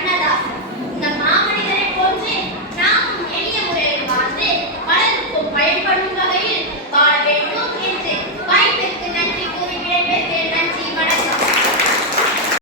Canada.